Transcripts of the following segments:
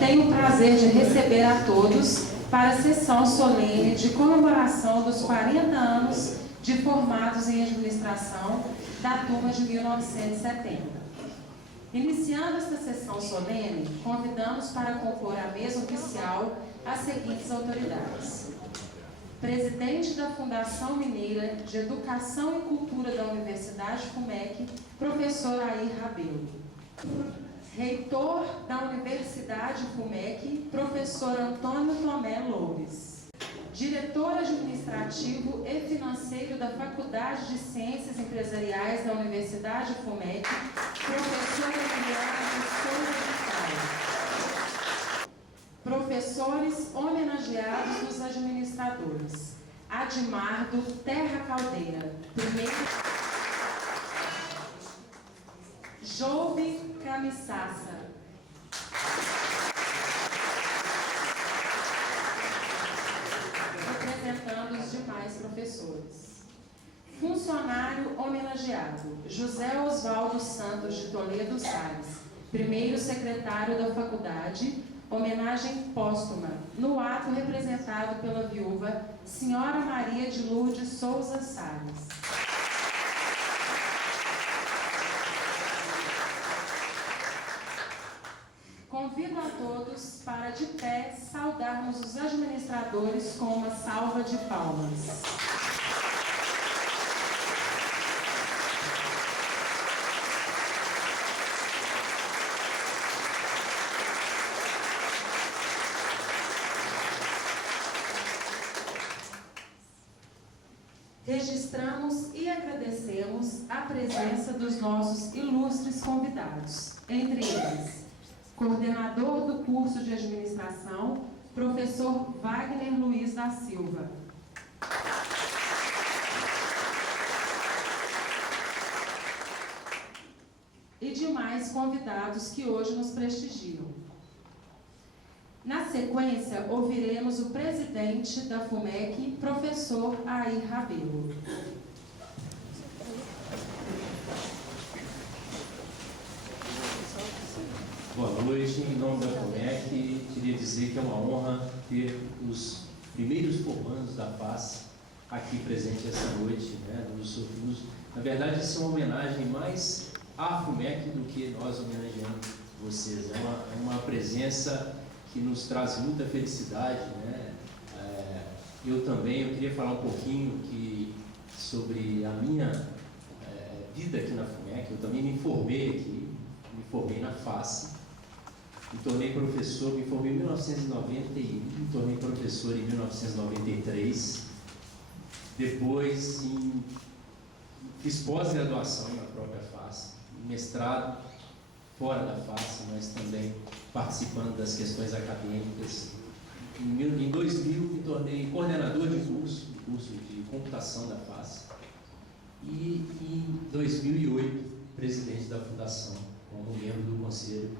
Tenho o prazer de receber a todos para a sessão solene de comemoração dos 40 anos de formados em administração da turma de 1970. Iniciando esta sessão solene, convidamos para compor a mesa oficial as seguintes autoridades: presidente da Fundação Mineira de Educação e Cultura da Universidade FUMEC, professor Air Rabelo. Reitor da Universidade FUMEC, professor Antônio Tomé Loures. Diretor administrativo e financeiro da Faculdade de Ciências Empresariais da Universidade FUMEC, professor Emiliano Souza de Caio. Professores homenageados dos administradores: Admardo Terra Caldeira, primeiro. Jouve Camissaça. Representando os demais professores. Funcionário homenageado: José Osvaldo Santos de Toledo Salles, primeiro secretário da faculdade, homenagem póstuma, no ato representado pela viúva Senhora Maria de Lourdes Souza Salles. Convido a todos para, de pé, saudarmos os administradores com uma salva de palmas. Registramos e agradecemos a presença dos nossos ilustres convidados, entre eles: coordenador do curso de administração, professor Wagner Luiz da Silva. E demais convidados que hoje nos prestigiam. Na sequência, ouviremos o presidente da FUMEC, professor Air Rabelo. Boa noite, em nome da FUMEC, queria dizer que é uma honra ter os primeiros formandos da FACE aqui presentes essa noite, né, na verdade, isso é uma homenagem mais à FUMEC do que nós homenageando vocês. É uma presença que nos traz muita felicidade, né? Eu queria falar um pouquinho sobre a minha vida aqui na FUMEC. Eu também me formei aqui, me formei na FACE. Me tornei professor, me formei em 1991, me tornei professor em 1993. Depois fiz pós-graduação na própria FACE, mestrado fora da FACE, mas também participando das questões acadêmicas. Em 2000 me tornei coordenador de curso de computação da FACE. E em 2008, presidente da Fundação, como membro do Conselho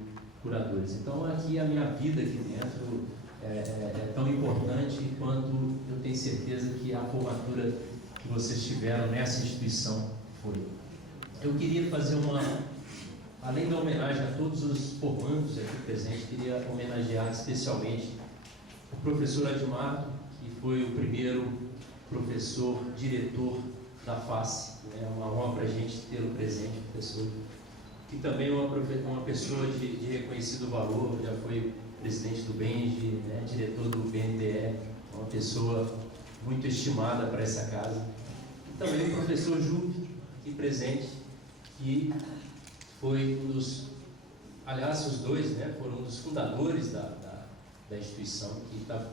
Curadores. Então, aqui a minha vida aqui dentro é tão importante quanto eu tenho certeza que a formatura que vocês tiveram nessa instituição foi. Eu queria fazer além da homenagem a todos os formandos aqui presentes, queria homenagear especialmente o professor Admardo, que foi o primeiro professor diretor da FACE. É uma honra para a gente tê-lo presente, professor. E também uma pessoa de reconhecido valor, já foi presidente do BENJ, né, diretor do BNDE, uma pessoa muito estimada para essa casa. E também o professor Juve, aqui presente, que foi aliás, os dois, né, foram um dos fundadores da instituição, que está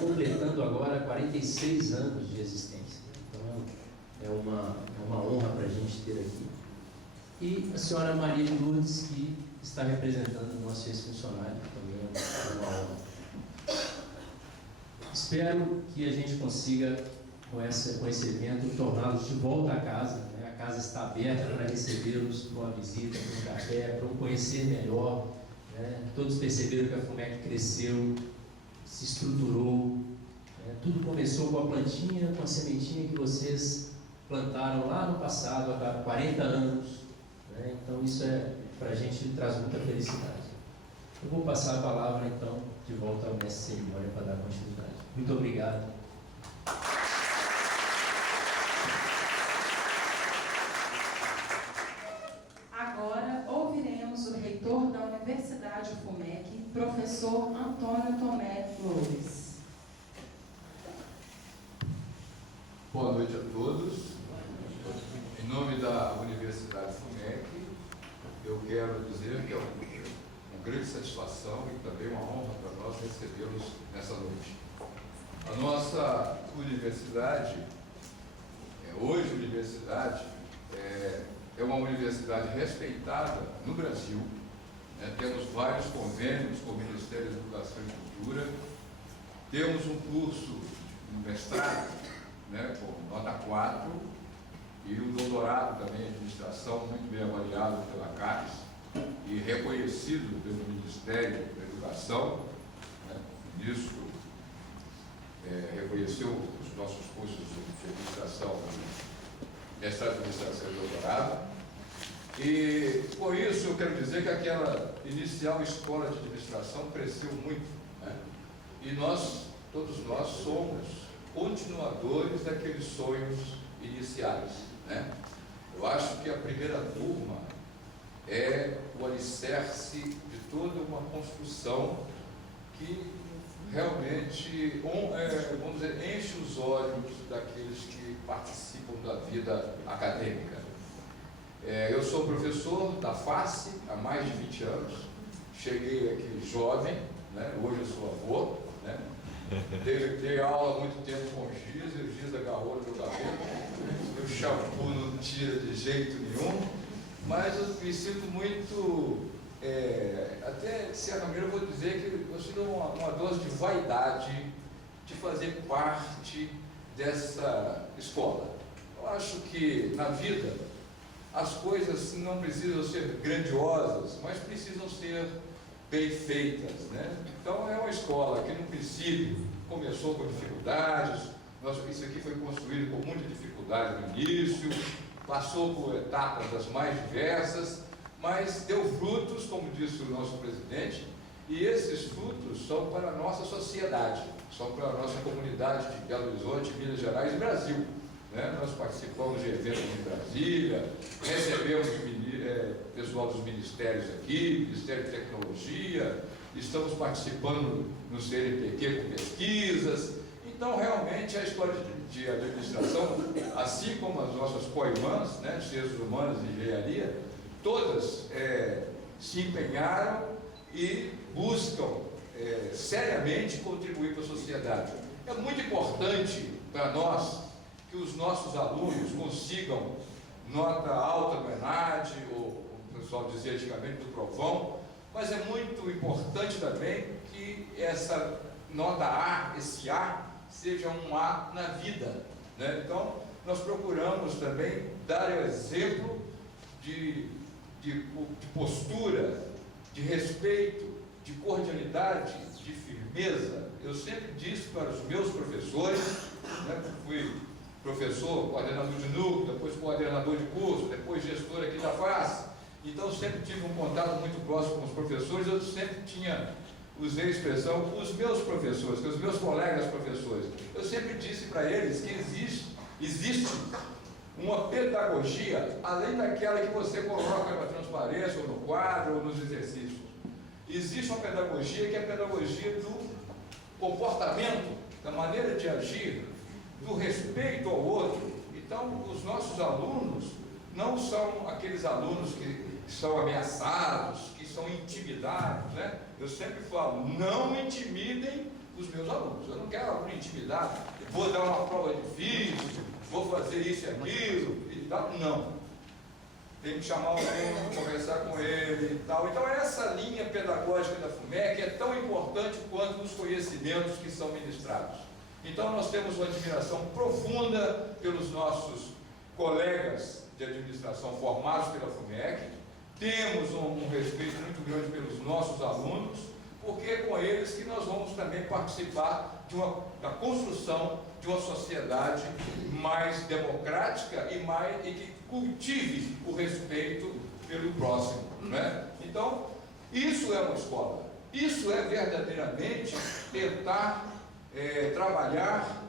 completando agora 46 anos de existência. Então é uma honra para a gente ter aqui. E a senhora Maria de Lourdes, que está representando o nosso ex-funcionário, também é uma honra. Espero que a gente consiga, com esse evento, torná-los de volta à casa. Né? A casa está aberta para recebê-los para uma visita, para um café, para um conhecer melhor. Né? Todos perceberam que a FUMEC cresceu, se estruturou. Né? Tudo começou com a plantinha, com a sementinha que vocês plantaram lá no passado, há 40 anos. Né? Então isso para a gente traz muita felicidade. Eu vou passar a palavra, então, de volta ao mestre cerimônia para dar continuidade. Muito obrigado. Agora ouviremos o reitor da Universidade FUMEC, professor Antônio Tomé Flores. Boa noite a todos. Em nome da Universidade FUMEC, eu quero dizer que é uma grande satisfação e também uma honra para nós recebê-los nessa noite. A nossa universidade, hoje universidade, é uma universidade respeitada no Brasil. Temos vários convênios com o Ministério da Educação e Cultura, temos um curso, um mestrado, com nota 4, e um doutorado também em administração, muito bem avaliado pela CAPES e reconhecido pelo Ministério da Educação. O ministro reconheceu os nossos cursos de administração, mestrado de administração e doutorado. E com isso eu quero dizer que aquela inicial escola de administração cresceu muito, e todos nós somos continuadores daqueles sonhos iniciais. Eu acho que a primeira turma é o alicerce de toda uma construção que realmente, vamos dizer, enche os olhos daqueles que participam da vida acadêmica. Eu sou professor da FACE há mais de 20 anos, cheguei aqui jovem, hoje eu sou avô, dei aula há muito tempo com o Giz agarrou no meu cabelo, o shampoo não tira de jeito nenhum, mas eu me sinto muito, até de certa maneira eu vou dizer que eu sinto uma dose de vaidade de fazer parte dessa escola. Eu acho que na vida as coisas não precisam ser grandiosas, mas precisam ser bem feitas, Então é uma escola que no princípio começou com dificuldades, isso aqui foi construído com muita dificuldade no início, passou por etapas das mais diversas, mas deu frutos, como disse o nosso presidente, e esses frutos são para a nossa sociedade, são para a nossa comunidade de Belo Horizonte, Minas Gerais e Brasil. Nós participamos de eventos em Brasília, recebemos pessoal dos ministérios aqui, Ministério de Tecnologia, estamos participando no CNPq com pesquisas. Então, realmente, a escola de administração, assim como as nossas co-irmãs, Ciências Humanas e Engenharia, todas se empenharam e buscam seriamente contribuir para a sociedade. É muito importante para nós que os nossos alunos consigam nota alta no ENAD, ou o pessoal dizia antigamente do Provão, mas é muito importante também que essa nota A, esse A, seja um A na vida. Então, nós procuramos também dar o exemplo de postura, de respeito, de cordialidade, de firmeza. Eu sempre disse para os meus professores, fui professor, coordenador de núcleo, depois coordenador de curso, depois gestor aqui da FACE, então sempre tive um contato muito próximo com os professores, eu sempre usei a expressão, os meus professores, os meus colegas professores, eu sempre disse para eles que existe uma pedagogia, além daquela que você coloca na transparência, ou no quadro, ou nos exercícios. Existe uma pedagogia que é a pedagogia do comportamento, da maneira de agir, do respeito ao outro. Então, os nossos alunos não são aqueles alunos que são ameaçados, que são intimidados, Eu sempre falo, não intimidem os meus alunos. Eu não quero aluno intimidado, vou dar uma prova difícil, vou fazer isso e aquilo e tal. Não. Tem que chamar o aluno, conversar com ele e tal. Então, essa linha pedagógica da FUMEC é tão importante quanto os conhecimentos que são ministrados. Então, nós temos uma admiração profunda pelos nossos colegas de administração formados pela FUMEC, temos um respeito muito grande pelos nossos alunos, porque é com eles que nós vamos também participar da construção de uma sociedade mais democrática e que cultive o respeito pelo próximo. Então, isso é uma escola. Isso é verdadeiramente tentar trabalhar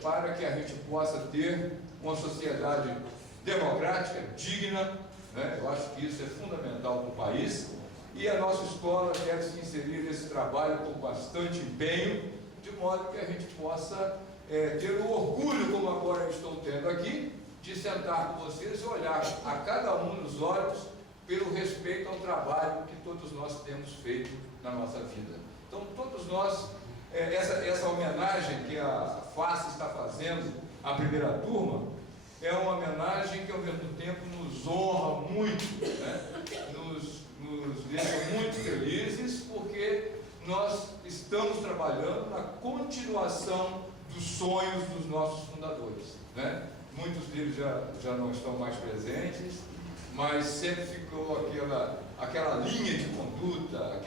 para que a gente possa ter uma sociedade democrática, digna, né? Eu acho que isso é fundamental para o país, e a nossa escola deve se inserir nesse trabalho com bastante empenho, de modo que a gente possa ter o orgulho, como agora eu estou tendo aqui, de sentar com vocês e olhar a cada um nos olhos pelo respeito ao trabalho que todos nós temos feito na nossa vida. Então, todos nós, essa homenagem que a FACE está fazendo à primeira turma, é uma homenagem que ao mesmo tempo nos honra muito, né? nos deixa muito felizes, porque nós estamos trabalhando na continuação dos sonhos dos nossos fundadores, né? Muitos deles já não estão mais presentes, mas sempre ficou aquela linha de conduta,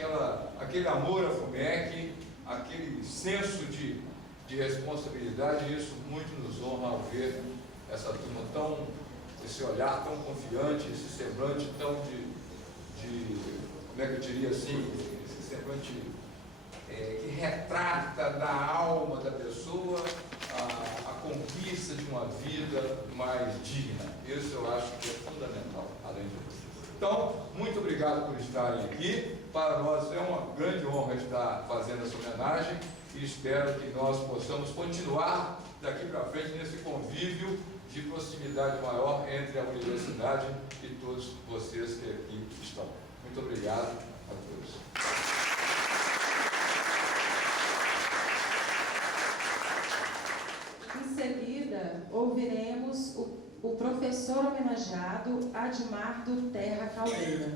aquele amor à FUMEC, aquele senso de responsabilidade, e isso muito nos honra ao ver essa turma esse olhar tão confiante, esse semblante tão como é que eu diria assim, esse semblante que retrata da alma da pessoa a conquista de uma vida mais digna. Isso eu acho que é fundamental, além disso. Então, muito obrigado por estarem aqui. Para nós é uma grande honra estar fazendo essa homenagem e espero que nós possamos continuar daqui para frente nesse convívio de proximidade maior entre a universidade e todos vocês que aqui estão. Muito obrigado a todos. Em seguida, ouviremos o professor homenageado Admardo Terra Caldeira.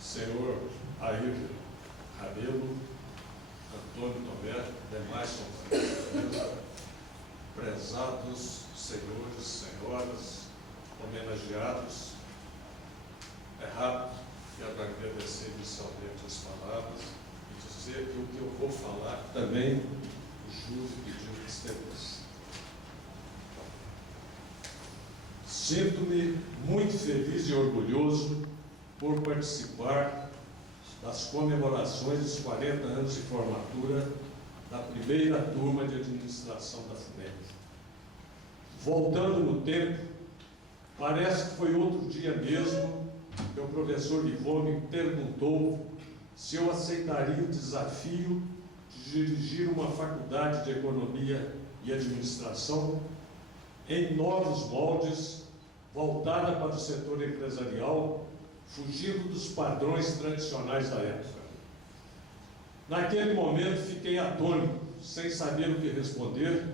Senhor Ayrton Rabelo, Antônio Tomé, demais companheiros, prezados senhores, senhoras, homenageados, é rápido quero agradecer inicialmente as palavras e dizer que o que eu vou falar também o Júlio pediu que estendesse. Sinto-me muito feliz e orgulhoso por participar das comemorações dos 40 anos de formatura da primeira turma de administração da FUMEC. Voltando no tempo, parece que foi outro dia mesmo que o professor Livon me perguntou se eu aceitaria o desafio de dirigir uma faculdade de economia e administração em novos moldes, voltada para o setor empresarial, fugindo dos padrões tradicionais da época. Naquele momento fiquei atônito, sem saber o que responder,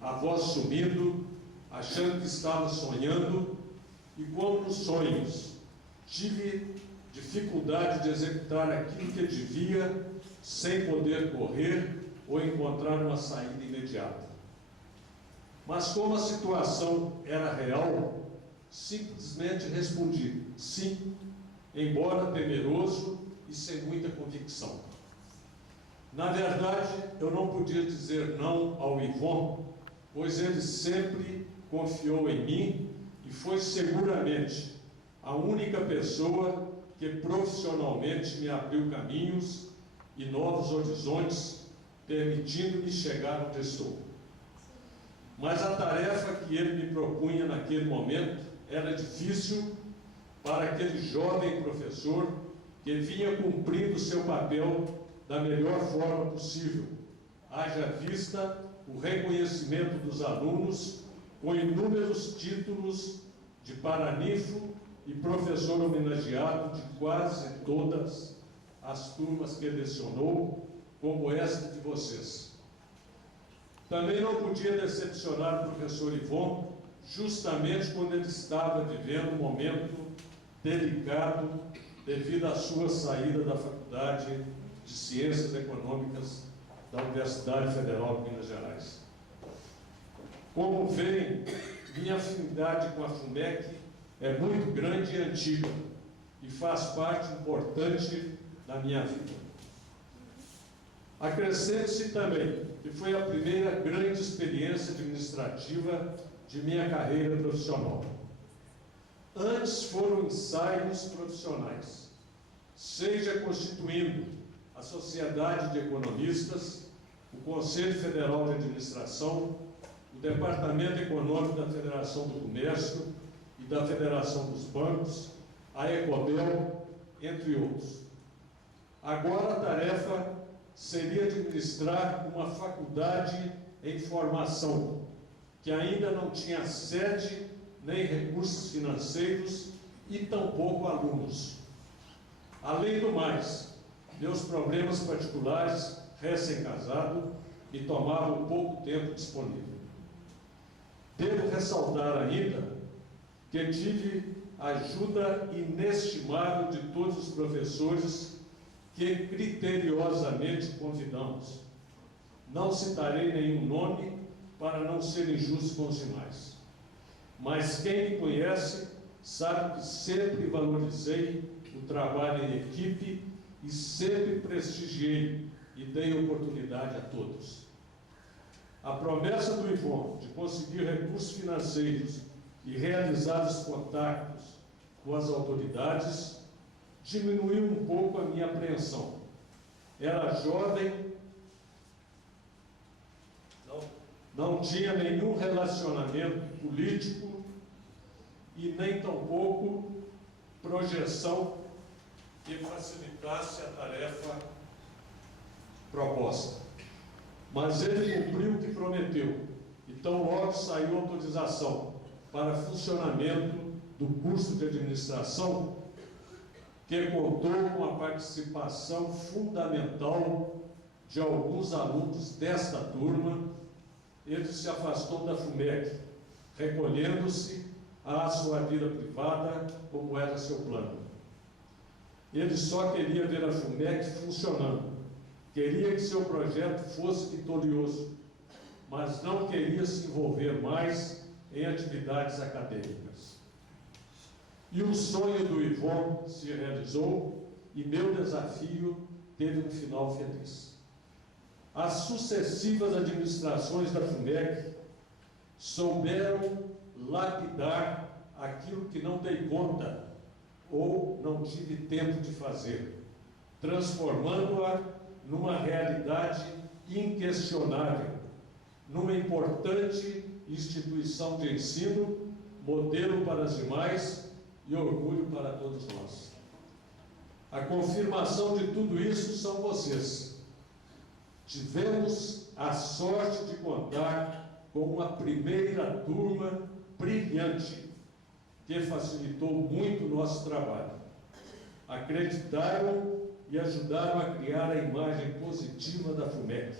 a voz sumindo, achando que estava sonhando, e como nos sonhos, tive dificuldade de executar aquilo que devia, sem poder correr ou encontrar uma saída imediata. Mas como a situação era real, simplesmente respondi sim, embora temeroso e sem muita convicção. Na verdade, eu não podia dizer não ao Ivon, pois ele sempre confiou em mim e foi seguramente a única pessoa que profissionalmente me abriu caminhos e novos horizontes, permitindo-me chegar onde estou. Mas a tarefa que ele me propunha naquele momento era difícil para aquele jovem professor que vinha cumprindo seu papel da melhor forma possível, haja vista o reconhecimento dos alunos com inúmeros títulos de paraninfo e professor homenageado de quase todas as turmas que lecionou, como esta de vocês. Também não podia decepcionar o professor Ivon, justamente quando ele estava vivendo um momento delicado devido à sua saída da Faculdade de Ciências Econômicas da Universidade Federal de Minas Gerais. Como veem, minha afinidade com a FUMEC é muito grande e antiga e faz parte importante da minha vida. Acrescente-se também que foi a primeira grande experiência administrativa de minha carreira profissional. Antes foram ensaios profissionais, seja constituindo a Sociedade de Economistas, o Conselho Federal de Administração, o Departamento Econômico da Federação do Comércio e da Federação dos Bancos, a Ecobel, entre outros. Agora a tarefa seria administrar uma faculdade em formação, que ainda não tinha sede nem recursos financeiros e tampouco alunos. Além do mais, meus problemas particulares, recém-casado, me tomavam pouco tempo disponível. Devo ressaltar ainda que tive ajuda inestimável de todos os professores que criteriosamente convidamos. Não citarei nenhum nome para não ser injusto com os demais. Mas quem me conhece sabe que sempre valorizei o trabalho em equipe e sempre prestigiei e dei oportunidade a todos. A promessa do Ivon de conseguir recursos financeiros e realizar os contactos com as autoridades diminuiu um pouco a minha apreensão. Era jovem, não tinha nenhum relacionamento político e nem tampouco projeção que facilitasse a tarefa proposta. Mas ele cumpriu o que prometeu. Então logo saiu autorização para funcionamento do curso de administração, que contou com a participação fundamental de alguns alunos desta turma. Ele se afastou da FUMEC, recolhendo-se à sua vida privada, como era seu plano. Ele só queria ver a FUMEC funcionando, queria que seu projeto fosse vitorioso, mas não queria se envolver mais em atividades acadêmicas. E o sonho do Ivon se realizou e meu desafio teve um final feliz. As sucessivas administrações da FUMEC souberam lapidar aquilo que não dei conta ou não tive tempo de fazer, transformando-a numa realidade inquestionável, numa importante instituição de ensino, modelo para as demais e orgulho para todos nós. A confirmação de tudo isso são vocês. Tivemos a sorte de contar com uma primeira turma brilhante, que facilitou muito o nosso trabalho. Acreditaram e ajudaram a criar a imagem positiva da FUMEC.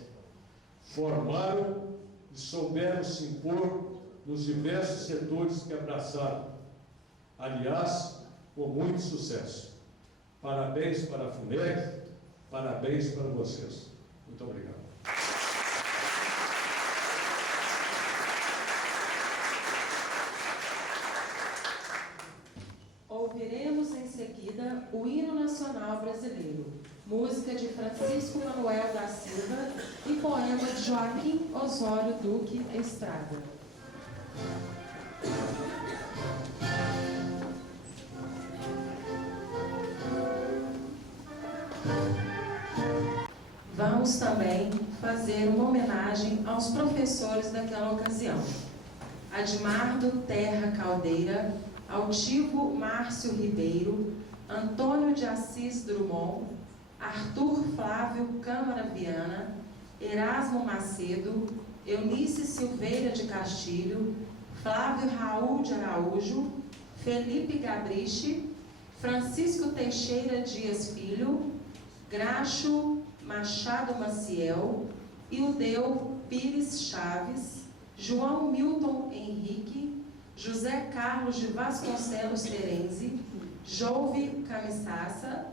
Formaram e souberam se impor nos diversos setores que abraçaram. Aliás, com muito sucesso. Parabéns para a FUMEC, parabéns para vocês. Muito obrigado. Ouviremos em seguida o Hino Nacional Brasileiro, música de Francisco Manuel da Silva e poema de Joaquim Osório Duque Estrada. Vamos também fazer uma homenagem aos professores daquela ocasião. Admardo Terra Caldeira, Altivo Márcio Ribeiro, Antônio de Assis Drummond, Arthur Flávio Câmara Viana, Erasmo Macedo, Eunice Silveira de Castilho, Flávio Raul de Araújo, Felipe Gabriche, Francisco Teixeira Dias Filho, Graxo Machado Maciel, Ildeu Pires Chaves, João Milton Henrique, José Carlos de Vasconcelos Terenzi, Jouve Camissaça,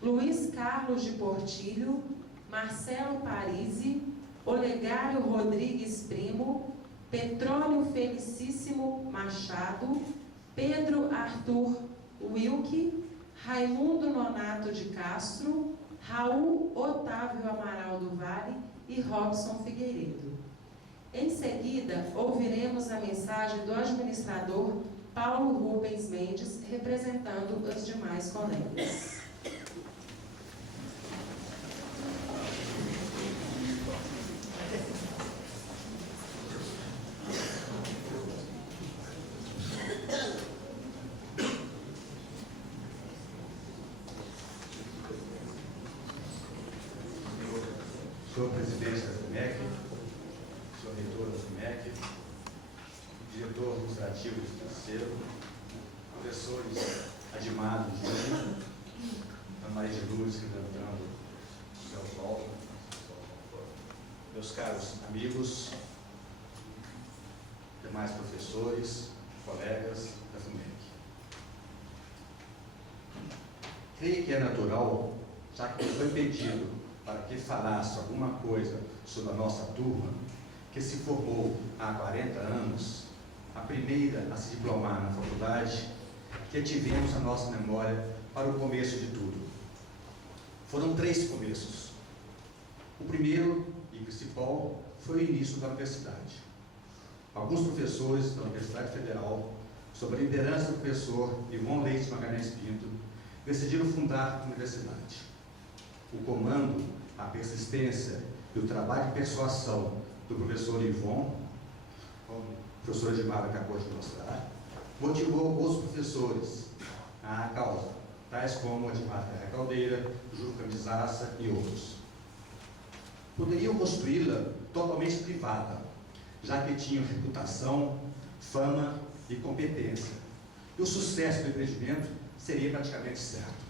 Luiz Carlos de Portilho, Marcelo Parisi, Olegário Rodrigues Primo, Petrônio Felicíssimo Machado, Pedro Arthur Wilke, Raimundo Nonato de Castro, Raul Otávio Amaral do Vale e Robson Figueiredo. Em seguida, ouviremos a mensagem do administrador Paulo Rubens Mendes, representando os demais colegas. Senhor presidente da FUMEC, senhor reitor da FUMEC, diretor administrativo e financeiro, professores Adimado Júnior, Ana Maria de Lourdes, representando o Céu Sol, meus caros amigos, demais professores, colegas da FUMEC. Creio que é natural, já que foi pedido para que falasse alguma coisa sobre a nossa turma, que se formou há 40 anos, a primeira a se diplomar na faculdade, que tivemos a nossa memória para o começo de tudo. Foram 3 começos. O primeiro e principal foi o início da universidade. Alguns professores da Universidade Federal, sob a liderança do professor Ivon Leite Magalhães Pinto, decidiram fundar a universidade. O comando, a persistência e o trabalho de persuasão do professor Ivon, como o professor Edmar acabou de mostrar, motivou os professores à causa, tais como Edmar Terra Caldeira, Júlio Camisaça e outros. Poderiam construí-la totalmente privada, já que tinham reputação, fama e competência, e o sucesso do empreendimento seria praticamente certo.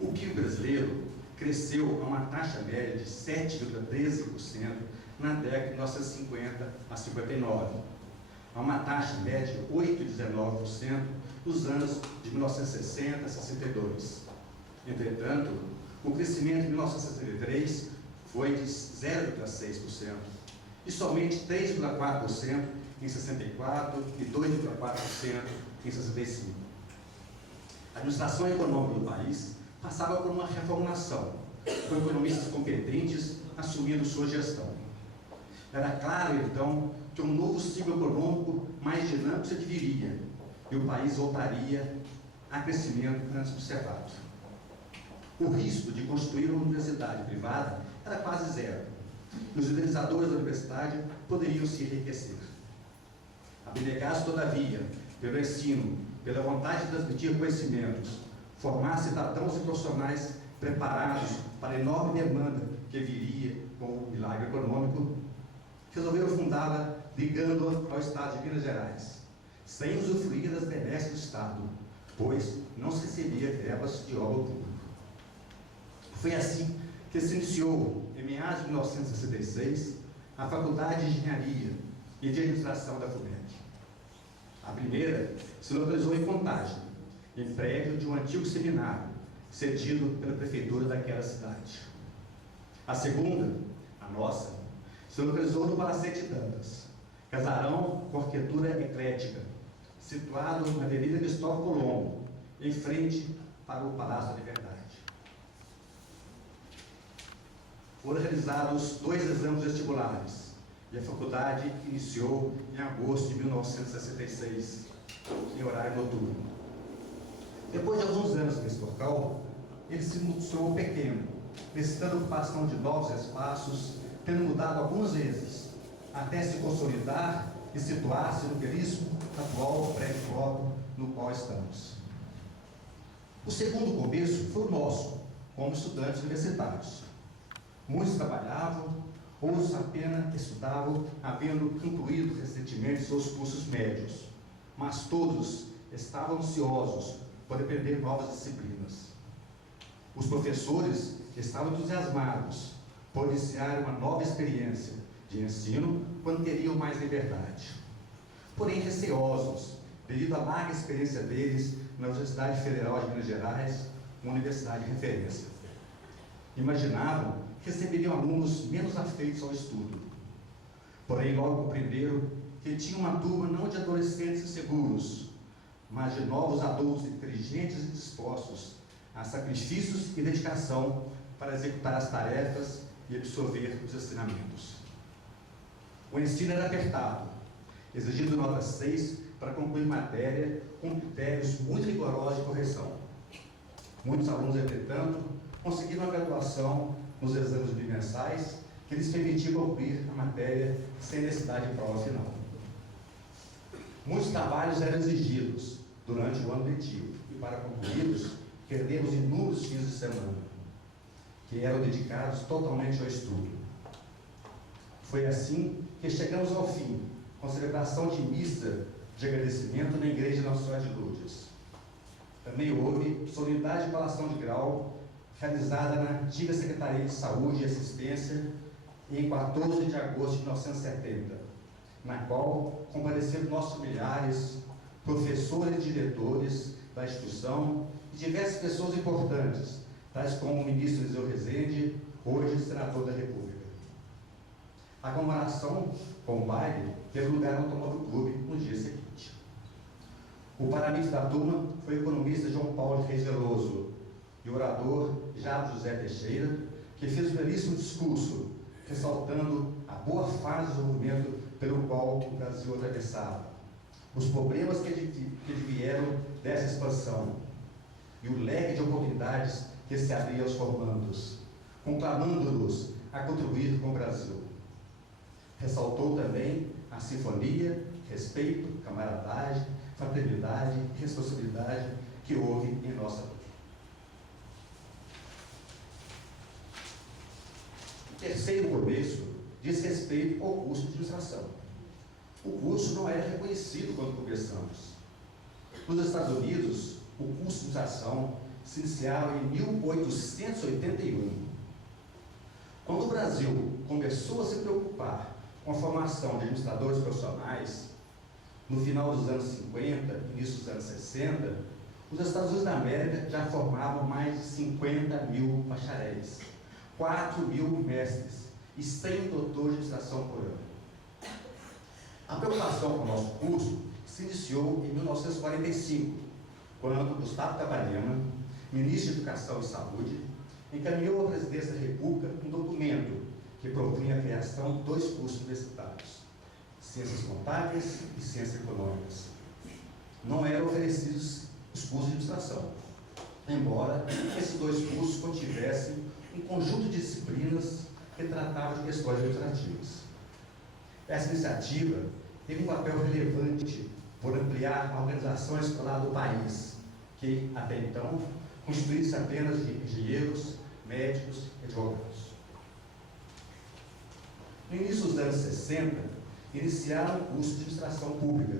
O PIB brasileiro cresceu a uma taxa média de 7,13% na década de 1950 a 59, a uma taxa média de 8,19% nos anos de 1960 a 62. Entretanto, o crescimento de 1963 foi de 0,6% e somente 3,4% em 64 e 2,4% em 65. A administração econômica do país passava por uma reformulação, com economistas competentes assumindo sua gestão. Era claro, então, que um novo ciclo econômico mais dinâmico se adviria e o país voltaria a crescimento antes observado. O risco de construir uma universidade privada era quase zero, e os idealizadores da universidade poderiam se enriquecer. Abnegasse, todavia, pelo ensino, pela vontade de transmitir conhecimentos, formar cidadãos e profissionais preparados para a enorme demanda que viria com o milagre econômico, resolveram fundá-la ligando-a ao Estado de Minas Gerais, sem usufruir das benesses do Estado, pois não se recebia verbas de obra pública. Foi assim que se iniciou, em meados de 1966, a Faculdade de Engenharia e de Administração da FUMEC. A primeira se localizou em Contagem, em prédio de um antigo seminário, cedido pela prefeitura daquela cidade. A segunda, a nossa, se localizou no Palacete Dantas, casarão com arquitetura eclética, situado na Avenida Cristóvão Colombo, em frente para o Palácio da Liberdade. Foram realizados 2 exames vestibulares e a faculdade iniciou em agosto de 1966, em horário noturno. Depois de alguns anos nesse local, ele se mostrou pequeno, necessitando ocupação de novos espaços, tendo mudado algumas vezes, até se consolidar e situar-se no belíssimo atual prédio próprio no qual estamos. O segundo começo foi o nosso, como estudantes universitários. Muitos trabalhavam, outros apenas estudavam, havendo concluído recentemente seus cursos médios, mas todos estavam ansiosos por aprender novas disciplinas. Os professores estavam entusiasmados por iniciar uma nova experiência de ensino quando teriam mais liberdade. Porém, receosos, devido à larga experiência deles na Universidade Federal de Minas Gerais, uma universidade de referência. Imaginavam que receberiam alunos menos afeitos ao estudo. Porém, logo compreenderam que tinha uma turma não de adolescentes inseguros, mas de novos adultos inteligentes e dispostos Há sacrifícios e dedicação para executar as tarefas e absorver os ensinamentos. O ensino era apertado, exigindo nota 6 para concluir matéria com critérios muito rigorosos de correção. Muitos alunos, entretanto, conseguiram a graduação nos exames bimensais, que lhes permitiam concluir a matéria sem necessidade de prova final. Muitos trabalhos eram exigidos durante o ano letivo, e para concluí-los, perdemos inúmeros fins de semana, que eram dedicados totalmente ao estudo. Foi assim que chegamos ao fim, com celebração de missa de agradecimento na Igreja Nossa Senhora de Lourdes. Também houve solenidade de colação de grau, realizada na antiga Secretaria de Saúde e Assistência, em 14 de agosto de 1970, na qual compareceram nossos familiares, professores e diretores da instituição e diversas pessoas importantes, tais como o ministro Eliseu Rezende, hoje senador da República. A comemoração com o baile teve lugar no Automóvel Clube no dia seguinte. O paramita da turma foi o economista João Paulo Reis Veloso e o orador Jairo José Teixeira, que fez um belíssimo discurso, ressaltando a boa fase do desenvolvimento pelo qual o Brasil atravessava, os problemas que advieram dessa expansão e o leque de oportunidades que se abria aos formandos, conclamando-nos a contribuir com o Brasil. Ressaltou também a sinfonia, respeito, camaradagem, fraternidade e responsabilidade que houve em nossa vida. O terceiro começo diz respeito ao curso de administração. O curso não era reconhecido quando começamos. Nos Estados Unidos, o curso de administração se iniciava em 1881. Quando o Brasil começou a se preocupar com a formação de administradores profissionais, no final dos anos 50, início dos anos 60, os Estados Unidos da América já formavam mais de 50 mil bacharéis, 4 mil mestres e 100 doutores de administração por ano. A preocupação com o nosso curso se iniciou em 1945, quando Gustavo Cavalema, ministro de Educação e Saúde, encaminhou à presidência da República um documento que propunha a criação de 2 cursos universitários, Ciências Contábeis e Ciências Econômicas. Não eram oferecidos os cursos de administração, embora esses 2 cursos contivessem um conjunto de disciplinas que tratavam de questões administrativas. Essa iniciativa teve um papel relevante por ampliar a organização escolar do país, que, até então, constituía-se apenas de engenheiros, médicos e advogados. No início dos anos 60, iniciaram o curso de administração pública,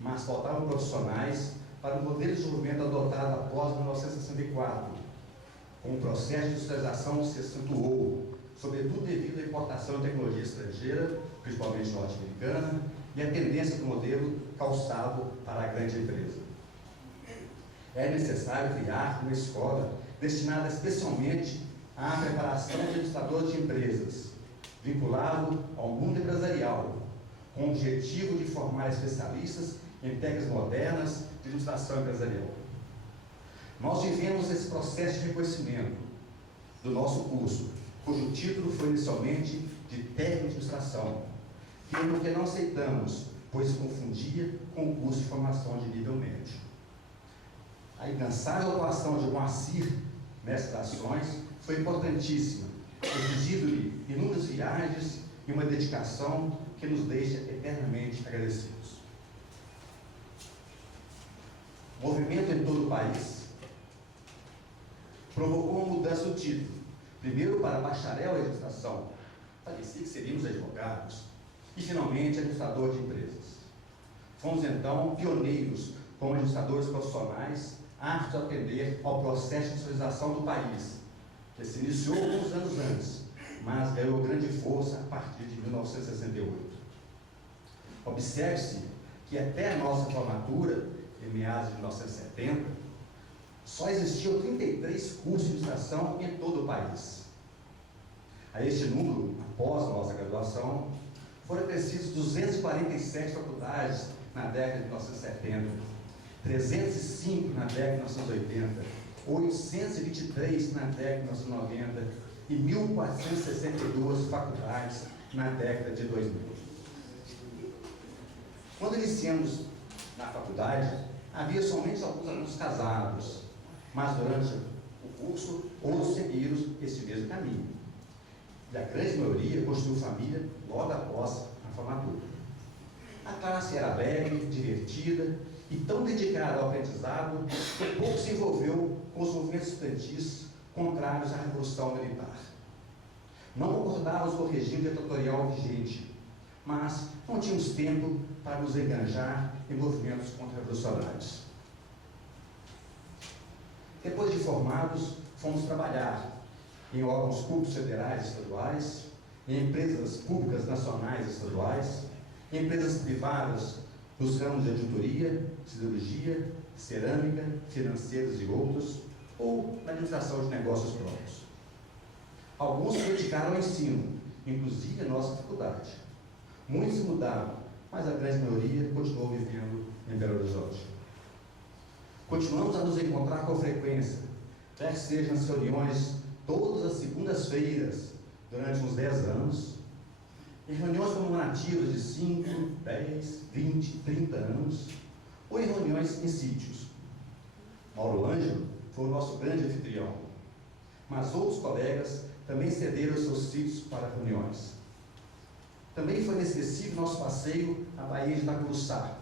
mas faltavam profissionais para o modelo de desenvolvimento adotado após 1964, com o processo de industrialização se acentuou, sobretudo devido à importação de tecnologia estrangeira, principalmente norte-americana, e a tendência do modelo calçado para a grande empresa. É necessário criar uma escola destinada especialmente à preparação de administradores de empresas, vinculado ao mundo empresarial, com o objetivo de formar especialistas em técnicas modernas de administração empresarial. Nós vivemos esse processo de reconhecimento do nosso curso, cujo título foi inicialmente de técnico de administração, termo que não aceitamos, pois se confundia com o curso de formação de nível médio. A incansável atuação de Moacir nessas ações foi importantíssima, exigindo-lhe inúmeras viagens e uma dedicação que nos deixa eternamente agradecidos. O movimento em todo o país provocou uma mudança do título, primeiro para bacharel em administração, parecia que seríamos advogados, e finalmente administrador de empresas. Fomos então pioneiros como administradores profissionais aptos a atender ao processo de industrialização do país, que se iniciou alguns anos antes, mas ganhou grande força a partir de 1968. Observe-se que até a nossa formatura, em meados de 1970, só existiam 33 cursos de administração em todo o país. A este número, após a nossa graduação, foram acrescidas 247 faculdades na década de 1970, 305 na década de 1980 823 na década de 1990 e 1.462 faculdades na década de 2000. Quando iniciamos na faculdade, havia somente alguns alunos casados, mas durante o curso, outros seguiram esse mesmo caminho. E a grande maioria construiu família logo após a formatura. A classe era alegre, divertida e tão dedicada ao aprendizado que pouco se envolveu com os movimentos estudantis contrários à Revolução Militar. Não concordávamos com o regime ditatorial vigente, mas não tínhamos tempo para nos enganjar em movimentos contra-revolucionários. Depois de formados, fomos trabalhar em órgãos públicos federais e estaduais, em empresas públicas nacionais e estaduais, em empresas privadas nos ramos de auditoria, siderurgia, cerâmica, financeiros e outros, ou na administração de negócios próprios. Alguns se dedicaram ao ensino, inclusive a nossa faculdade. Muitos mudaram, mas a grande maioria continuou vivendo em Belo Horizonte. Continuamos a nos encontrar com frequência, quer que sejam nas reuniões todas as segundas-feiras, durante uns 10 anos, em reuniões comemorativas de 5, 10, 20, 30 anos, ou em reuniões em sítios. Mauro Ângelo foi o nosso grande anfitrião, mas outros colegas também cederam seus sítios para reuniões. Também foi inesquecível nosso passeio à Baía de Itacuruçá,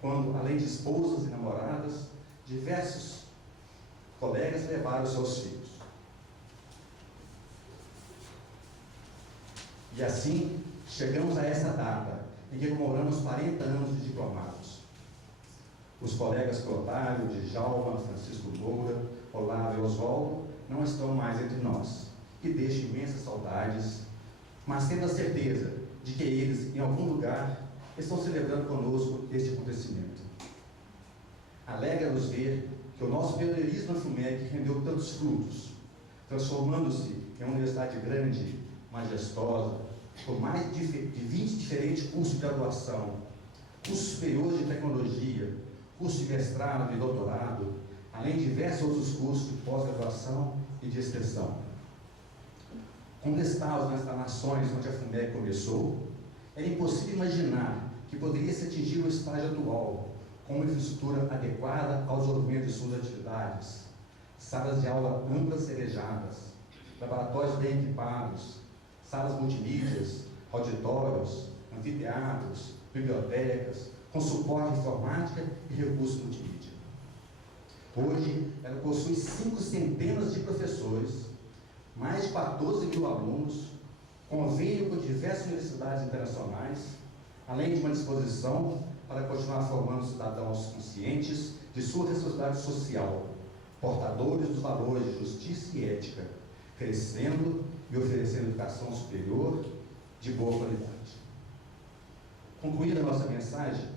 quando, além de esposas e namoradas, diversos colegas levaram seus filhos. E assim, chegamos a essa data, em que comemoramos 40 anos de diplomados. Os colegas Clotário, Djalma, Francisco Moura, Olavo e Oswaldo não estão mais entre nós, e deixam imensas saudades, mas tendo a certeza de que eles, em algum lugar, estão celebrando conosco este acontecimento. Alegra-nos ver que o nosso pioneirismo na FUMEC rendeu tantos frutos, transformando-se em uma universidade grande, majestosa, com mais de 20 diferentes cursos de graduação, cursos superiores de tecnologia, curso de mestrado e doutorado, além de diversos outros cursos de pós-graduação e de extensão. Como estávamos nas nações onde a FUMEC começou, era impossível imaginar que poderia se atingir o estágio atual, com uma infraestrutura adequada ao desenvolvimento de suas atividades, salas de aula amplas e arejadas, laboratórios bem equipados, salas multimídias, auditórios, anfiteatros, bibliotecas, com suporte de informática e recursos multimídia. Hoje, ela possui 5 centenas de professores, mais de 14 mil alunos, convênio com diversas universidades internacionais, além de uma disposição para continuar formando cidadãos conscientes de sua responsabilidade social, portadores dos valores de justiça e ética, crescendo e oferecendo educação superior de boa qualidade. Concluída a nossa mensagem,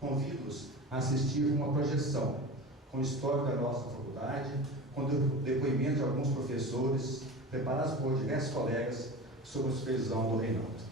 convido-os a assistir uma projeção com o histórico da nossa faculdade, com depoimentos de alguns professores, preparados por diversos colegas, sob a supervisão do Reinaldo.